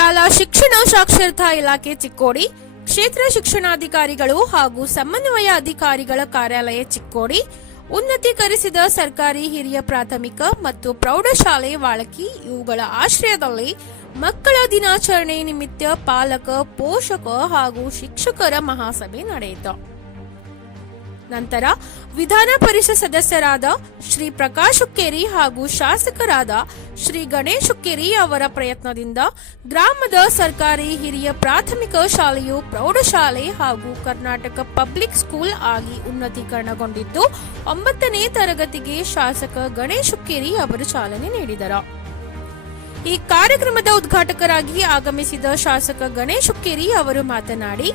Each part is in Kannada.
ಶಾಲಾ ಶಿಕ್ಷಣ ಸಾಕ್ಷರತಾ ಇಲಾಖೆ ಚಿಕ್ಕೋಡಿ, ಕ್ಷೇತ್ರ ಶಿಕ್ಷಣಾಧಿಕಾರಿಗಳು ಹಾಗೂ ಸಮನ್ವಯ ಅಧಿಕಾರಿಗಳ ಕಾರ್ಯಾಲಯ ಚಿಕ್ಕೋಡಿ, ಉನ್ನತೀಕರಿಸಿದ ಸರ್ಕಾರಿ ಹಿರಿಯ ಪ್ರಾಥಮಿಕ ಮತ್ತು ಪ್ರೌಢಶಾಲೆ ವಾಳಕಿ ಇವುಗಳ ಆಶ್ರಯದಲ್ಲಿ ಮಕ್ಕಳ ದಿನಾಚರಣೆ ನಿಮಿತ್ತ ಪಾಲಕ, ಪೋಷಕ ಹಾಗೂ ಶಿಕ್ಷಕರ ಮಹಾಸಭೆ ನಡೆಯಿತು. ನಂತರ ವಿಧಾನ ಪರಿಷತ್ ಸದಸ್ಯರಾದ ಶ್ರೀ ಪ್ರಕಾಶ್ ಹುಕ್ಕೇರಿ ಹಾಗೂ ಶಾಸಕರಾದ ಶ್ರೀ ಗಣೇಶ್ ಹುಕ್ಕೇರಿ ಅವರ ಪ್ರಯತ್ನದಿಂದ ಗ್ರಾಮದ ಸರ್ಕಾರಿ ಹಿರಿಯ ಪ್ರಾಥಮಿಕ ಶಾಲೆಯು ಪ್ರೌಢಶಾಲೆ ಹಾಗೂ ಕರ್ನಾಟಕ ಪಬ್ಲಿಕ್ ಸ್ಕೂಲ್ ಆಗಿ ಉನ್ನತೀಕರಣಗೊಂಡಿದ್ದು 9ನೇ ತರಗತಿಗೆ ಶಾಸಕ ಗಣೇಶ್ ಹುಕ್ಕೇರಿ ಅವರು ಚಾಲನೆ ನೀಡಿದರು. ಈ ಕಾರ್ಯಕ್ರಮದ ಉದ್ಘಾಟಕರಾಗಿ ಆಗಮಿಸಿದ ಶಾಸಕ ಗಣೇಶ್ ಹುಕ್ಕೇರಿ ಅವರು ಮಾತನಾಡಿ,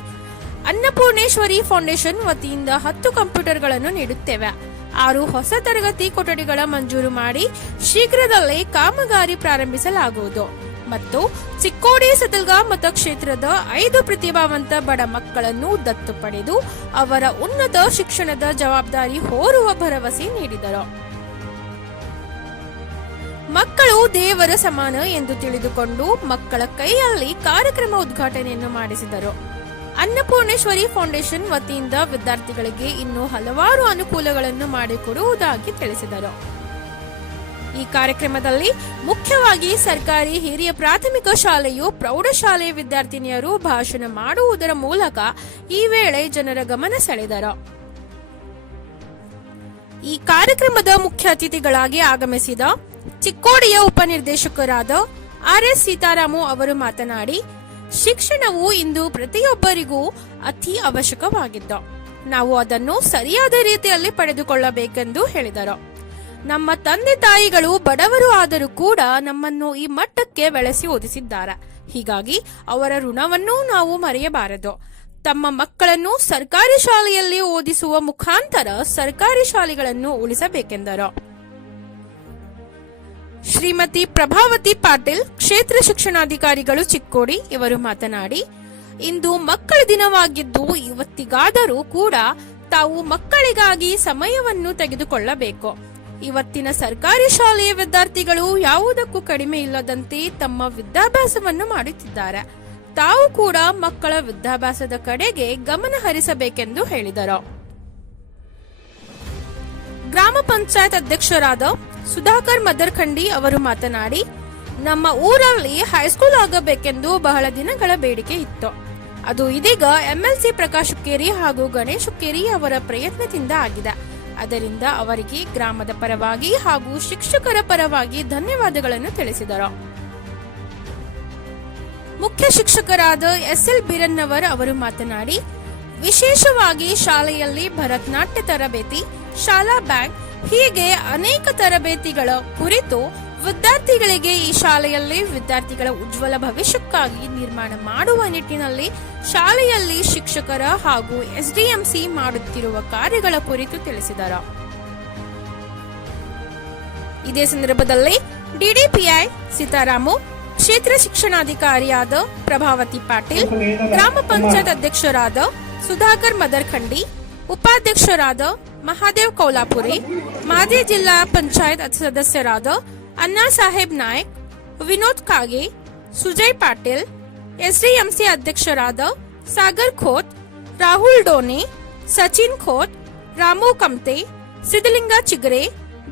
ಅನ್ನಪೂರ್ಣೇಶ್ವರಿ ಫೌಂಡೇಶನ್ ವತಿಯಿಂದ 10 ಕಂಪ್ಯೂಟರ್ಗಳನ್ನು ನೀಡುತ್ತೇವೆ. 6 ಹೊಸ ತರಗತಿ ಕೊಠಡಿಗಳ ಮಂಜೂರು ಮಾಡಿ ಶೀಘ್ರದಲ್ಲೇ ಕಾಮಗಾರಿ ಪ್ರಾರಂಭಿಸಲಾಗುವುದು ಮತ್ತು ಚಿಕ್ಕೋಡಿ ಸದಲ್ಗಾ ಮತಕ್ಷೇತ್ರದ 5 ಪ್ರತಿಭಾವಂತ ಬಡ ಮಕ್ಕಳನ್ನು ದತ್ತು ಪಡೆದು ಅವರ ಉನ್ನತ ಶಿಕ್ಷಣದ ಜವಾಬ್ದಾರಿ ಹೊರುವ ಭರವಸೆ ನೀಡಿದರು. ಮಕ್ಕಳು ದೇವರ ಸಮಾನ ಎಂದು ತಿಳಿದುಕೊಂಡು ಮಕ್ಕಳ ಕೈಯಲ್ಲಿ ಕಾರ್ಯಕ್ರಮ ಉದ್ಘಾಟನೆಯನ್ನು ಮಾಡಿಸಿದರು. ಅನ್ನಪೂರ್ಣೇಶ್ವರಿ ಫೌಂಡೇಶನ್ ವತಿಯಿಂದ ವಿದ್ಯಾರ್ಥಿಗಳಿಗೆ ಇನ್ನೂ ಹಲವಾರು ಅನುಕೂಲಗಳನ್ನು ಮಾಡಿಕೊಡುವುದಾಗಿ ತಿಳಿಸಿದರು. ಈ ಕಾರ್ಯಕ್ರಮದಲ್ಲಿ ಮುಖ್ಯವಾಗಿ ಸರ್ಕಾರಿ ಹಿರಿಯ ಪ್ರಾಥಮಿಕ ಶಾಲೆಯು ಪ್ರೌಢಶಾಲೆ ವಿದ್ಯಾರ್ಥಿನಿಯರು ಭಾಷಣ ಮಾಡುವುದರ ಮೂಲಕ ಈ ವೇಳೆ ಜನರ ಗಮನ ಸೆಳೆದರು. ಈ ಕಾರ್ಯಕ್ರಮದ ಮುಖ್ಯ ಅತಿಥಿಗಳಾಗಿ ಆಗಮಿಸಿದ ಚಿಕ್ಕೋಡಿಯ ಉಪನಿರ್ದೇಶಕರಾದ ಆರ್.ಎಸ್. ಸೀತಾರಾಮು ಅವರು ಮಾತನಾಡಿ, ಶಿಕ್ಷಣವು ಇಂದು ಪ್ರತಿಯೊಬ್ಬರಿಗೂ ಅತಿ ಅವಶ್ಯಕವಾಗಿದ್ದು ನಾವು ಅದನ್ನು ಸರಿಯಾದ ರೀತಿಯಲ್ಲಿ ಪಡೆದುಕೊಳ್ಳಬೇಕೆಂದು ಹೇಳಿದರು. ನಮ್ಮ ತಂದೆ ತಾಯಿಗಳು ಬಡವರು ಆದರೂ ಕೂಡ ನಮ್ಮನ್ನು ಈ ಮಟ್ಟಕ್ಕೆ ಬೆಳೆಸಿ ಓದಿಸಿದ್ದಾರೆ. ಹೀಗಾಗಿ ಅವರ ಋಣವನ್ನು ನಾವು ಮರೆಯಬಾರದು. ತಮ್ಮ ಮಕ್ಕಳನ್ನು ಸರ್ಕಾರಿ ಶಾಲೆಯಲ್ಲಿ ಓದಿಸುವ ಮುಖಾಂತರ ಸರ್ಕಾರಿ ಶಾಲೆಗಳನ್ನು ಉಳಿಸಬೇಕೆಂದರು. ಶ್ರೀಮತಿ ಪ್ರಭಾವತಿ ಪಾಟೀಲ್, ಕ್ಷೇತ್ರ ಶಿಕ್ಷಣಾಧಿಕಾರಿಗಳು ಚಿಕ್ಕೋಡಿ ಇವರು ಮಾತನಾಡಿ, ಇಂದು ಮಕ್ಕಳ ದಿನವಾಗಿದ್ದು ಇವತ್ತಿಗಾದರೂ ಕೂಡ ತಾವು ಮಕ್ಕಳಿಗಾಗಿ ಸಮಯವನ್ನು ತೆಗೆದುಕೊಳ್ಳಬೇಕು. ಇವತ್ತಿನ ಸರ್ಕಾರಿ ಶಾಲೆಯ ವಿದ್ಯಾರ್ಥಿಗಳು ಯಾವುದಕ್ಕೂ ಕಡಿಮೆ ಇಲ್ಲದಂತೆ ತಮ್ಮ ವಿದ್ಯಾಭ್ಯಾಸವನ್ನು ಮಾಡುತ್ತಿದ್ದಾರೆ. ತಾವು ಕೂಡ ಮಕ್ಕಳ ವಿದ್ಯಾಭ್ಯಾಸದ ಕಡೆಗೆ ಗಮನ ಹರಿಸಬೇಕೆಂದು ಹೇಳಿದರು. ಗ್ರಾಮ ಪಂಚಾಯತ್ ಅಧ್ಯಕ್ಷರಾದ ಸುಧಾಕರ್ ಮದರ್ಖಂಡಿ ಅವರು ಮಾತನಾಡಿ, ನಮ್ಮ ಊರಲ್ಲಿ ಹೈಸ್ಕೂಲ್ ಆಗಬೇಕೆಂದು ಬಹಳ ದಿನಗಳ ಬೇಡಿಕೆ ಇತ್ತು. ಅದು ಇದೀಗ ಎಂಎಲ್ಸಿ ಪ್ರಕಾಶ್ ಹುಕ್ಕೇರಿ ಹಾಗೂ ಗಣೇಶ್ ಹುಕ್ಕೇರಿ ಅವರ ಪ್ರಯತ್ನದಿಂದ ಆಗಿದೆ. ಅದರಿಂದ ಅವರಿಗೆ ಗ್ರಾಮದ ಪರವಾಗಿ ಹಾಗೂ ಶಿಕ್ಷಕರ ಪರವಾಗಿ ಧನ್ಯವಾದಗಳನ್ನು ತಿಳಿಸಿದರು. ಮುಖ್ಯ ಶಿಕ್ಷಕರಾದ ಎಸ್.ಎಲ್. ಬೀರನ್ನವರ್ ಅವರು ಮಾತನಾಡಿ, ವಿಶೇಷವಾಗಿ ಶಾಲೆಯಲ್ಲಿ ಭರತನಾಟ್ಯ ತರಬೇತಿ, ಶಾಲಾ ಬ್ಯಾಂಕ್ ಹೀಗೆ ಅನೇಕ ತರಬೇತಿಗಳ ಕುರಿತು ವಿದ್ಯಾರ್ಥಿಗಳಿಗೆ ಈ ಶಾಲೆಯಲ್ಲಿ ವಿದ್ಯಾರ್ಥಿಗಳ ಉಜ್ವಲ ಭವಿಷ್ಯಕ್ಕಾಗಿ ನಿರ್ಮಾಣ ಮಾಡುವ ನಿಟ್ಟಿನಲ್ಲಿ ಶಾಲೆಯಲ್ಲಿ ಶಿಕ್ಷಕರ ಹಾಗೂ ಎಸ್ಡಿಎಂಸಿ ಮಾಡುತ್ತಿರುವ ಕಾರ್ಯಗಳ ಕುರಿತು ತಿಳಿಸಿದರು. ಇದೇ ಸಂದರ್ಭದಲ್ಲಿ ಡಿಡಿಪಿಐ ಸೀತಾರಾಮು, ಕ್ಷೇತ್ರ ಶಿಕ್ಷಣಾಧಿಕಾರಿಯಾದ ಪ್ರಭಾವತಿ ಪಾಟೀಲ್, ಗ್ರಾಮ ಪಂಚಾಯತ್ ಅಧ್ಯಕ್ಷರಾದ ಸುಧಾಕರ್ ಮದರ್ಖಂಡಿ, ಉಪಾಧ್ಯಕ್ಷರಾದ ಮಹಾದೇವ್ ಕೌಲಾಪುರಿ, ಮಾಜಿ ಜಿಲ್ಲಾ ಪಂಚಾಯತ್ ಸದಸ್ಯರಾದ ಅಣ್ಣಾ ಸಾಹೇಬ್ ನಾಯ್ಕ್, ವಿನೋದ್ ಕಾಗೆ, ಸುಜಯ್ ಪಾಟೀಲ್, ಎಸ್ಡಿಎಂಸಿ ಅಧ್ಯಕ್ಷರಾದ ಸಾಗರ್ ಖೋತ್, ರಾಹುಲ್ ಡೋನೆ, ಸಚಿನ್ ಖೋತ್, ರಾಮು ಕಮ್ತೆ, ಸಿದ್ದಲಿಂಗ ಚಿಗರೆ,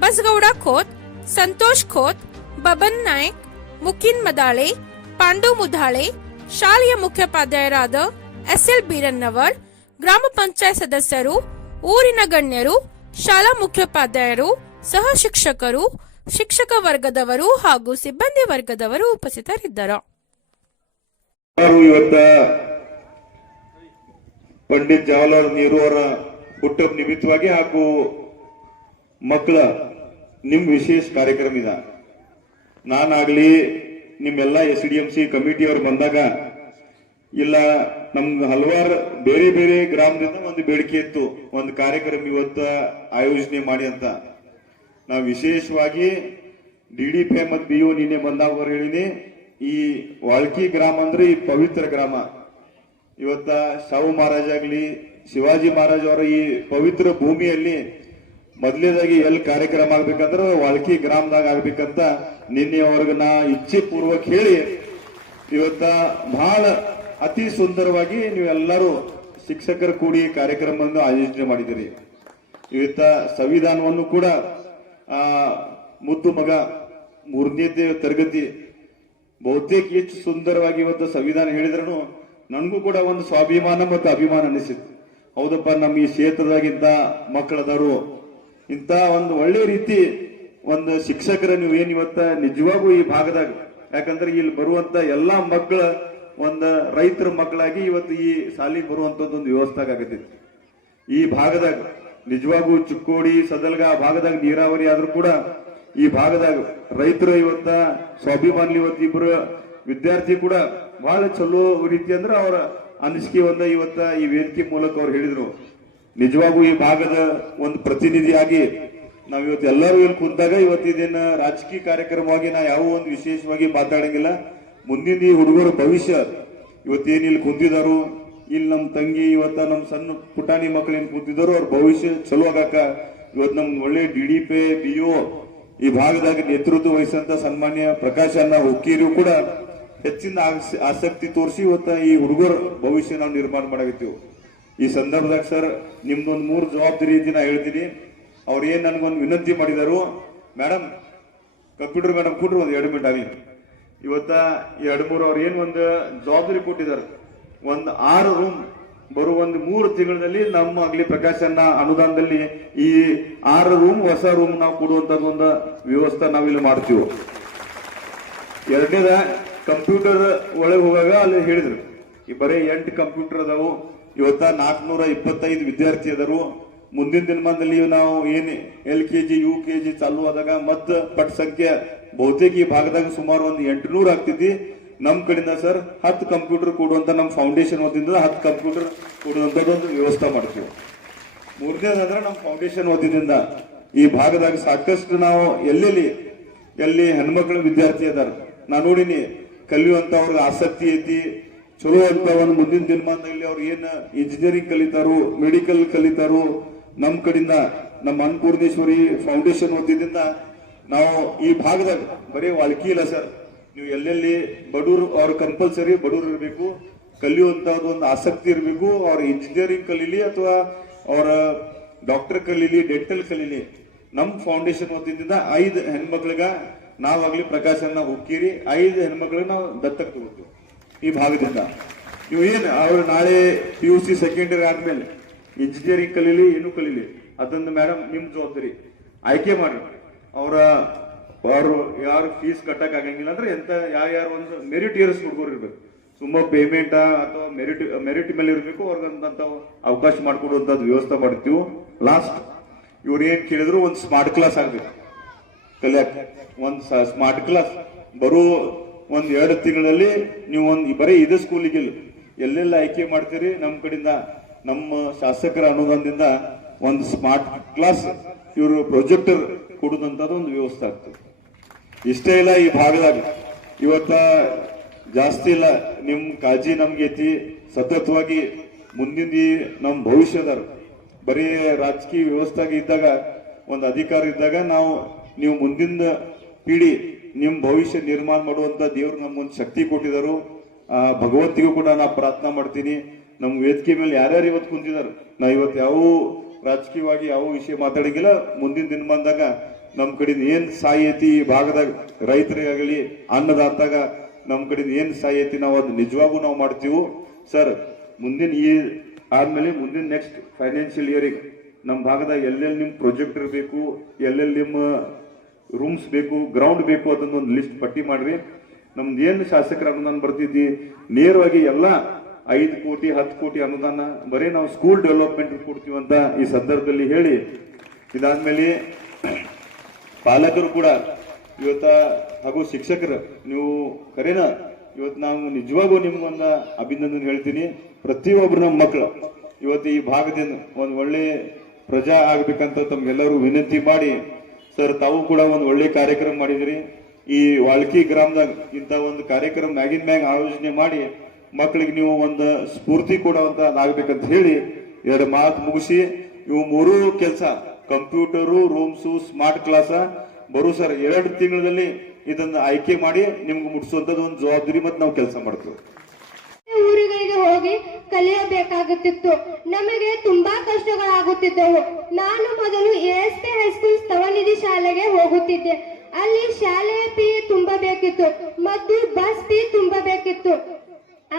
ಬಸಗೌಡ ಖೋತ್, ಸಂತೋಷ್ ಖೋತ್, ಬಬನ್ ನಾಯ್ಕ್, ಮುಕಿನ್ ಮದಾಳೆ, ಪಾಂಡು ಮುಧಾಳೆ, ಶಾಲೆಯ ಮುಖ್ಯೋಪಾಧ್ಯಾಯರಾದ ಎಸ್.ಎಲ್. ಬೀರನ್ನವರ್, ಗ್ರಾಮ ಪಂಚಾಯತ್ ಸದಸ್ಯರು, ಊರಿನ ಗಣ್ಯರು, ಶಾಲಾ ಮುಖ್ಯೋಪಾಧ್ಯಾಯರು, ಸಹ ಶಿಕ್ಷಕರು, ಶಿಕ್ಷಕ ವರ್ಗದವರು ಹಾಗೂ ಸಿಬ್ಬಂದಿ ವರ್ಗದವರು ಉಪಸ್ಥಿತರಿದ್ದರು. ಇವತ್ತ ಪಂಡಿತ್ ಜವಾಹರ್ಲಾಲ್ ನೆಹರು ಅವರ ಹುಟ್ಟುಹಬ್ಬ ನಿಮಿತ್ತವಾಗಿ ಹಾಗೂ ಮಕ್ಕಳ ನಿಮ್ ವಿಶೇಷ ಕಾರ್ಯಕ್ರಮ ಇದೆ. ನಾನಾಗ್ಲಿ ನಿಮ್ಮೆಲ್ಲ ಎಸ್ಡಿಎಂಸಿ ಕಮಿಟಿಯವರು ಬಂದಾಗ ಇಲ್ಲ ನಮ್ಗೆ ಹಲವಾರು ಬೇರೆ ಬೇರೆ ಗ್ರಾಮದಿಂದ ಒಂದು ಬೇಡಿಕೆ ಇತ್ತು, ಒಂದು ಕಾರ್ಯಕ್ರಮ ಇವತ್ತ ಆಯೋಜನೆ ಮಾಡಿ ಅಂತ. ನಾವು ವಿಶೇಷವಾಗಿ ಡಿಡಿಪಿ ಮತ್ತು ಬಿಒ ನಿನ್ನೆ ಬಂದಾಗ ಹೇಳಿನಿ, ಈ ವಾಳ್ಕಿ ಗ್ರಾಮ ಅಂದ್ರೆ ಈ ಪವಿತ್ರ ಗ್ರಾಮ. ಇವತ್ತ ಶಾಹು ಮಹಾರಾಜ್ ಆಗ್ಲಿ ಶಿವಾಜಿ ಮಹಾರಾಜ್ ಅವರ ಈ ಪವಿತ್ರ ಭೂಮಿಯಲ್ಲಿ ಮೊದಲೇದಾಗಿ ಎಲ್ಲಿ ಕಾರ್ಯಕ್ರಮ ಆಗ್ಬೇಕಂದ್ರೆ ವಾಳ್ಕಿ ಗ್ರಾಮದಾಗ ಆಗ್ಬೇಕಂತ ನಿನ್ನೆ ಅವ್ರಿಗೆ ನಾ ಇಚ್ಛೆ ಪೂರ್ವಕ ಹೇಳಿ ಇವತ್ತ ಬಹಳ ಅತಿ ಸುಂದರವಾಗಿ ನೀವೆಲ್ಲರೂ ಶಿಕ್ಷಕರು ಕೂಡಿ ಕಾರ್ಯಕ್ರಮವನ್ನು ಆಯೋಜನೆ ಮಾಡಿದಿರಿ. ಇವತ್ತ ಸಂವಿಧಾನವನ್ನು ಕೂಡ ಮುದ್ದು ಮಗ 3ನೇ ತರಗತಿ ಬಹುತೇಕ ಹೆಚ್ಚು ಸುಂದರವಾಗಿ ಇವತ್ತು ಸಂವಿಧಾನ ಹೇಳಿದ್ರೂ ನನಗೂ ಕೂಡ ಒಂದು ಸ್ವಾಭಿಮಾನ ಮತ್ತು ಅಭಿಮಾನ ಅನಿಸಿತ್ತು. ಹೌದಪ್ಪ, ನಮ್ಮ ಈ ಕ್ಷೇತ್ರದಾಗಿಂತ ಮಕ್ಕಳದಾರು ಇಂತ ಒಂದು ಒಳ್ಳೆ ರೀತಿ ಒಂದು ಶಿಕ್ಷಕರ ನೀವು ಏನ್ ಇವತ್ತ ನಿಜವಾಗೂ ಈ ಭಾಗದಾಗ, ಯಾಕಂದ್ರೆ ಇಲ್ಲಿ ಬರುವಂತ ಎಲ್ಲಾ ಮಕ್ಕಳ ಒಂದು ರೈತರ ಮಕ್ಕಳಾಗಿ ಇವತ್ತು ಈ ಶಾಲೆಗೆ ಬರುವಂತದ್ದು ಒಂದು ವ್ಯವಸ್ಥೆ ಆಗತೈತಿ. ಈ ಭಾಗದಾಗ ನಿಜವಾಗೂ ಚಿಕ್ಕೋಡಿ ಸದಲ್ಗ ಆ ಭಾಗದಾಗ ನೀರಾವರಿ ಆದ್ರೂ ಕೂಡ ಈ ಭಾಗದಾಗ ರೈತರು ಇವತ್ತ ಸ್ವಾಭಿಮಾನಿ ಇವತ್ತು ಇಬ್ಬರು ವಿದ್ಯಾರ್ಥಿ ಕೂಡ ಬಹಳ ಚಲೋ ರೀತಿ ಅಂದ್ರೆ ಅವರ ಅನಿಸಿಕೆ ಇವತ್ತ ಈ ವೇದಿಕೆ ಮೂಲಕ ಅವ್ರು ಹೇಳಿದ್ರು. ನಿಜವಾಗೂ ಈ ಭಾಗದ ಒಂದು ಪ್ರತಿನಿಧಿಯಾಗಿ ನಾವ್ ಇವತ್ತು ಎಲ್ಲರೂ ಇಲ್ಲಿ ಕುಂತಾಗ ಇವತ್ತು ಇದೇನ ರಾಜಕೀಯ ಕಾರ್ಯಕ್ರಮವಾಗಿ ನಾ ಯಾವ ಒಂದು ವಿಶೇಷವಾಗಿ ಮಾತಾಡಂಗಿಲ್ಲ. ಮುಂದಿನ ಈ ಹುಡುಗರ ಭವಿಷ್ಯ ಇವತ್ತೇನ್ ಇಲ್ಲಿ ಕುಂತಿದಾರು, ಇಲ್ಲಿ ನಮ್ಮ ತಂಗಿ ಇವತ್ತ ನಮ್ಮ ಸಣ್ಣ ಪುಟಾಣಿ ಮಕ್ಕಳು ಏನ್ ಕುಂತಿದಾರು ಅವ್ರ ಭವಿಷ್ಯ ಚಲೋ ಆಗಾಕ ಇವತ್ತು ನಮ್ ಒಳ್ಳೆ DDP BO ಈ ಭಾಗದಾಗ ನೇತೃತ್ವ ವಹಿಸಂತ ಸನ್ಮಾನ್ಯ ಪ್ರಕಾಶ್ ಅಣ್ಣ ಹುಕ್ಕೇರಿಯು ಕೂಡ ಹೆಚ್ಚಿನ ಆಸಕ್ತಿ ತೋರಿಸಿ ಇವತ್ತ ಈ ಹುಡುಗರ ಭವಿಷ್ಯ ನಾವು ನಿರ್ಮಾಣ ಮಾಡಾಕತ್ತೀವಿ. ಈ ಸಂದರ್ಭದಾಗ ಸರ್ ನಿಮ್ದೊಂದು 3 ಜವಾಬ್ದಾರಿ ಐತಿ ನಾ ಹೇಳ್ತೀನಿ. ಅವ್ರು ಏನ್ ನನ್ಗೊಂದು ವಿನಂತಿ ಮಾಡಿದಾರು, ಮೇಡಮ್ ಕಂಪ್ಯೂಟರ್ ಮೇಡಮ್ ಕೊಟ್ರು ಒಂದು 2 ಮಿನಿಟ್ ಆಗಲಿ. ಇವತ್ತ 2-3 ಅವ್ರು ಏನ್ ಒಂದು ಜವಾಬ್ದಾರಿ ಕೊಟ್ಟಿದ್ದಾರೆ, ಒಂದು 6 ರೂಮ್ ಬರುವ ಒಂದು 3 ತಿಂಗಳಲ್ಲಿ ನಮ್ಮ ಆಗ್ಲಿ ಪ್ರಕಾಶ್ ಅಣ್ಣ ಅನುದಾನದಲ್ಲಿ ಈ 6 ರೂಮ್ ಹೊಸ ರೂಮ್ ನಾವು ಕೊಡುವಂತದ್ದು ಒಂದು ವ್ಯವಸ್ಥೆ ನಾವಿಲ್ಲಿ ಮಾಡ್ತೀವಿ. ಎರಡನೇದ ಕಂಪ್ಯೂಟರ್ ಒಳಗೆ ಹೋಗಾಗ ಅಲ್ಲಿ ಹೇಳಿದ್ರು ಈ ಬರೀ 8 ಕಂಪ್ಯೂಟರ್ ಅದಾವು. ಇವತ್ತ 425 ವಿದ್ಯಾರ್ಥಿ ಅದಾರು. ಮುಂದಿನ ದಿನಮಾನದಲ್ಲಿ ನಾವು ಏನ್ LKG UKG ಚಾಲು ಆದಾಗ ಮತ್ತ ಪಟ್ ಸಂಖ್ಯೆ ಬಹುತೇಕ ಈ ಭಾಗದಾಗ ಸುಮಾರು ಒಂದು 800 ಆಗ್ತೈತಿ. ನಮ್ ಕಡೆಯಿಂದ ಸರ್ 10 ಕಂಪ್ಯೂಟರ್ ಕೊಡುವಂತ ನಮ್ಮ ಫೌಂಡೇಶನ್ ವತಿಯಿಂದ 10 ಕಂಪ್ಯೂಟರ್ ಕೊಡುವಂತದೊಂದು ವ್ಯವಸ್ಥೆ ಮಾಡ್ತೀವಿ. 3ನೇದಂದ್ರೆ ನಮ್ಮ ಫೌಂಡೇಶನ್ ವತಿಯಿಂದ ಈ ಭಾಗದಾಗ ಸಾಕಷ್ಟು ನಾವು ಎಲ್ಲಿ ಹೆಣ್ಮಕ್ಳ ವಿದ್ಯಾರ್ಥಿ ಅದಾರ ನಾ ನೋಡಿನಿ, ಕಲಿಯುವಂತ ಅವ್ರಿಗೆ ಆಸಕ್ತಿ ಐತಿ, ಚಲೋ ಅಂತ ಒಂದು ಮುಂದಿನ ದಿನಮಾನದಲ್ಲಿ ಅವ್ರು ಏನ್ ಇಂಜಿನಿಯರಿಂಗ್ ಕಲಿತಾರು, ಮೆಡಿಕಲ್ ಕಲಿತಾರು. ನಮ್ ಕಡೆಯಿಂದ ನಮ್ಮ ಅನ್ನಪೂರ್ಣೇಶ್ವರಿ ಫೌಂಡೇಶನ್ ವತಿಯಿಂದ ನಾವು ಈ ಭಾಗದಾಗ ಬರೀ ವಾಲ್ಕಿ ಇಲ್ಲ ಸರ್, ನೀವು ಎಲ್ಲೆಲ್ಲಿ ಬಡೂರು ಅವ್ರ ಕಂಪಲ್ಸರಿ ಬಡೂರು ಇರಬೇಕು, ಕಲಿಯುವಂತದ್ದು ಒಂದು ಆಸಕ್ತಿ ಇರಬೇಕು. ಅವ್ರ ಇಂಜಿನಿಯರಿಂಗ್ ಕಲೀಲಿ ಅಥವಾ ಅವರ ಡಾಕ್ಟರ್ ಕಲೀಲಿ, ಡೆಂಟಲ್ ಕಲೀಲಿ, ನಮ್ ಫೌಂಡೇಶನ್ ವತಿಯಿಂದ 5 ಹೆಣ್ಮಕ್ಳಿಗ ನಾವಾಗ್ಲಿ ಪ್ರಕಾಶನ ಹುಕ್ಕೀರಿ 5 ಹೆಣ್ಮಕ್ಳಿಗೆ ನಾವು ದತ್ತಕ್ ತಗೋತೀವಿ ಈ ಭಾಗದಿಂದ. ನೀವು ಏನ್ ಅವ್ರು ನಾಳೆ PUC ಸೆಕೆಂಡ್ ಇಯರ್ ಆದ್ಮೇಲೆ ಇಂಜಿನಿಯರಿಂಗ್ ಕಲೀಲಿ, ಏನು ಕಲೀಲಿ, ಅದನ್ನ ಮೇಡಮ್ ನಿಮ್ ಜವಾಬ್ದಾರಿ ಆಯ್ಕೆ ಮಾಡಿ. ಅವರು ಯಾರು ಫೀಸ್ ಕಟ್ಟಕ್ ಆಗಂಗಿಲ್ಲ ಅಂದ್ರೆ ಎಂತ ಯಾರು ಒಂದು ಮೆರಿಟಿಯರ್ಸ್ ಹುಡುಗರು ಇರ್ಬೇಕು, ಸುಮ್ಮ ಪೇಮೆಂಟ್ ಅಥವಾ ಮೆರಿಟ್ ಮೇಲೆ ಇರಬೇಕು, ಅವ್ರಿಗಂತ ಅವಕಾಶ ಮಾಡಿಕೊಡುವಂತದ್ದು ವ್ಯವಸ್ಥೆ ಮಾಡ್ತೀವಿ. ಲಾಸ್ಟ್ ಇವ್ರು ಏನ್ ಕೇಳಿದ್ರು ಒಂದು ಸ್ಮಾರ್ಟ್ ಕ್ಲಾಸ್ ಆಗ್ಬೇಕು ಕಲಿಯಕ್. ಒಂದು ಸ್ಮಾರ್ಟ್ ಕ್ಲಾಸ್ ಬರೋ ಒಂದ್ 2 ತಿಂಗಳಲ್ಲಿ ನೀವು ಬರೀ ಇದೇ ಸ್ಕೂಲಿಗೆ ಎಲ್ಲೆಲ್ಲ ಆಯ್ಕೆ ಮಾಡ್ತೀರಿ ನಮ್ಮ ಕಡೆಯಿಂದ ನಮ್ಮ ಶಾಸಕರ ಅನುದಾನದಿಂದ ಒಂದು ಸ್ಮಾರ್ಟ್ ಕ್ಲಾಸ್ ಇವರು ಪ್ರೊಜೆಕ್ಟರ್ ಕೊಡುದಂತದ್ದು ಒಂದು ವ್ಯವಸ್ಥೆ ಆಗ್ತದೆ. ಇಷ್ಟೇ ಇಲ್ಲ, ಈ ಭಾಗದಾಗ ಇವತ್ತ ಜಾಸ್ತಿ ಇಲ್ಲ, ನಿಮ್ ಕಾಳಜಿ ನಮ್ಗೆ ಐತಿ. ಸತತವಾಗಿ ಮುಂದಿನ ನಮ್ಮ ಭವಿಷ್ಯದ ಬರೀ ರಾಜಕೀಯ ವ್ಯವಸ್ಥೆಗೆ ಇದ್ದಾಗ ಒಂದು ಅಧಿಕಾರ ಇದ್ದಾಗ ನೀವು ಮುಂದಿನ ಪೀಳಿ ನಿಮ್ ಭವಿಷ್ಯ ನಿರ್ಮಾಣ ಮಾಡುವಂತ ದೇವ್ರು ನಮ್ಗೊಂದು ಶಕ್ತಿ ಕೊಟ್ಟಿದ್ದಾರೆ. ಭಗವಂತಿಗೂ ಕೂಡ ನಾ ಪ್ರಾರ್ಥನಾ ಮಾಡ್ತೀನಿ. ನಮ್ ವೇದಿಕೆ ಮೇಲೆ ಯಾರ್ಯಾರು ಇವತ್ತು ಕುಂತಿದಾರ, ನಾ ಇವತ್ತು ಯಾವ ರಾಜಕೀಯವಾಗಿ ಯಾವ ವಿಷಯ ಮಾತಾಡಂಗಿಲ್ಲ. ಮುಂದಿನ ದಿನ ಬಂದಾಗ ನಮ್ ಕಡೆಯಿಂದ ಏನ್ ಸಹಾಯ ಐತಿ ಈ ಭಾಗದಾಗ ರೈತರಿಗಾಗಲಿ ಅನ್ನದಾತಾಗ ನಮ್ ಕಡೆಯಿಂದ ಏನ್ ಸಹಾಯ ಐತಿ ನಾವು ಅದು ನಿಜವಾಗೂ ನಾವು ಮಾಡ್ತೀವಿ ಸರ್. ಮುಂದಿನ ಆದ್ಮೇಲೆ ಮುಂದಿನ ನೆಕ್ಸ್ಟ್ ಫೈನಾನ್ಷಿಯಲ್ ಇಯರಿಗೆ ನಮ್ಮ ಭಾಗದಾಗ ಎಲ್ಲೆಲ್ಲಿ ನಿಮ್ ಪ್ರೊಜೆಕ್ಟ್ ಇರಬೇಕು, ಎಲ್ಲೆಲ್ಲಿ ನಿಮ್ಮ ರೂಮ್ಸ್ ಬೇಕು, ಗ್ರೌಂಡ್ ಬೇಕು ಅದನ್ನೊಂದು ಲಿಸ್ಟ್ ಪಟ್ಟಿ ಮಾಡ್ರಿ. ನಮ್ದು ಏನು ಶಾಸಕರ ಅನುದಾನ ಬರ್ತಿದ್ದಿ ನೇರವಾಗಿ ಎಲ್ಲ 5 ಕೋಟಿ 10 ಕೋಟಿ ಅನುದಾನ ಬರೀ ನಾವು ಸ್ಕೂಲ್ ಡೆವಲಪ್ಮೆಂಟ್ ಕೊಡ್ತೀವಿ ಅಂತ ಈ ಸಂದರ್ಭದಲ್ಲಿ ಹೇಳಿ, ಇದಾದ್ಮೇಲೆ ಪಾಲಕರು ಕೂಡ ಇವತ್ತ ಹಾಗೂ ಶಿಕ್ಷಕರು ನೀವು ಕರೆನ ಇವತ್ತು ನಾವು ನಿಜವಾಗೂ ನಿಮ್ಗೊಂದು ಅಭಿನಂದನೆ ಹೇಳ್ತೀನಿ. ಪ್ರತಿಯೊಬ್ರು ನಮ್ಮ ಮಕ್ಕಳು ಇವತ್ತು ಈ ಭಾಗದಿಂದ ಒಂದು ಒಳ್ಳೆ ಪ್ರಜಾ ಆಗ್ಬೇಕಂತ ತಮ್ಗೆಲ್ಲರೂ ವಿನಂತಿ ಮಾಡಿ ಸರ್, ತಾವು ಕೂಡ ಒಂದು ಒಳ್ಳೆ ಕಾರ್ಯಕ್ರಮ ಮಾಡಿದ್ರಿ. ಈ ವಾಲ್ಕಿ ಗ್ರಾಮದಾಗ ಇಂತ ಒಂದು ಕಾರ್ಯಕ್ರಮ ಮ್ಯಾಗಿನ್ ಆಯೋಜನೆ ಮಾಡಿ ಮಕ್ಕಳಿಗೆ ನೀವು ಒಂದು ಸ್ಫೂರ್ತಿ ಕೊಡುವಂತ ಆಗ್ಬೇಕಂತ ಹೇಳಿ 2 ಮಾತು ಮುಗಿಸಿ ಇವು 3 ಕೆಲಸ ಕಂಪ್ಯೂಟರು, ರೂಮ್ಸು, ಸ್ಮಾರ್ಟ್ ಕ್ಲಾಸ್ ಬರು ಸರ್ 2 ತಿಂಗಳಲ್ಲಿ ಇದನ್ನ ಆಯ್ಕೆ ಮಾಡಿ ನಿಮ್ಗೆ ಮುಟ್ಸುವಂತದ್ದು ಒಂದು ಜವಾಬ್ದಾರಿ ಮತ್ತು ನಾವು ಕೆಲಸ ಮಾಡ್ತೇವೆ. ಊರುಗಳಿಗೆ ಹೋಗಿ ಕಲಿಯಬೇಕಾಗುತ್ತಿತ್ತು. ನಮಗೆ ತುಂಬಾ ಕಷ್ಟಗಳಾಗುತ್ತಿದ್ದವು. ನಾನು ಮೊದಲು ASP ಹೈಸ್ಕೂಲ್ ಸ್ತವನಿಧಿ ಶಾಲೆಗೆ ಹೋಗುತ್ತಿದ್ದೆ. ಅಲ್ಲಿ ಶಾಲೆಯ ಫೀ ತುಂಬಬೇಕಿತ್ತು ಮತ್ತು ಬಸ್ ಫೀ ತುಂಬಬೇಕಿತ್ತು.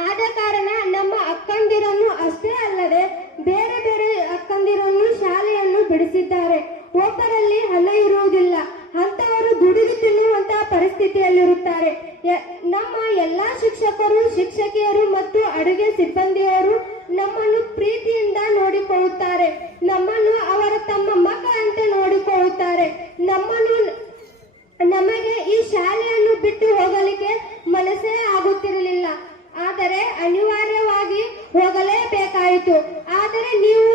ಆದ ಕಾರಣ ನಮ್ಮ ಅಕ್ಕಂದಿರನ್ನು ಅಷ್ಟೇ ಅಲ್ಲದೆ ಬೇರೆ ಬೇರೆ ಅಕ್ಕಂದಿರನ್ನು ಶಾಲೆಯನ್ನು ಬಿಡಿಸಿದ್ದಾರೆ. ಒಬ್ಬರಲ್ಲಿ ಹಣ ಇರುವುದಿಲ್ಲ, ಅಂತವರು ದುಡಿದು ತಿನ್ನುವಂತಹ ಪರಿಸ್ಥಿತಿಯಲ್ಲಿರುತ್ತಾರೆ. ನಮ್ಮ ಎಲ್ಲಾ ಶಿಕ್ಷಕರು, ಶಿಕ್ಷಕಿಯರು ಮತ್ತು ಅಡುಗೆ ಸಿಬ್ಬಂದಿಯವರು ನಮ್ಮನ್ನು ಪ್ರೀತಿಯಿಂದ ನೋಡಿಕೊಳ್ಳುತ್ತಾರೆ. ನಮ್ಮನ್ನು ಅವರ ತಮ್ಮ ಮಕ್ಕಳಂತೆ ನೋಡಿಕೊಳ್ಳುತ್ತಾರೆ. ನಮಗೆ ಈ ಶಾಲೆಯನ್ನು ಬಿಟ್ಟು ಹೋಗಲಿಕ್ಕೆ ಮನಸ್ಸೇ ಆಗುತ್ತಿರಲಿಲ್ಲ. ಆದರೆ ಅನಿವಾರ್ಯವಾಗಿ ಹೋಗಲೇಬೇಕಾಯಿತು. ಆದರೆ ನೀವು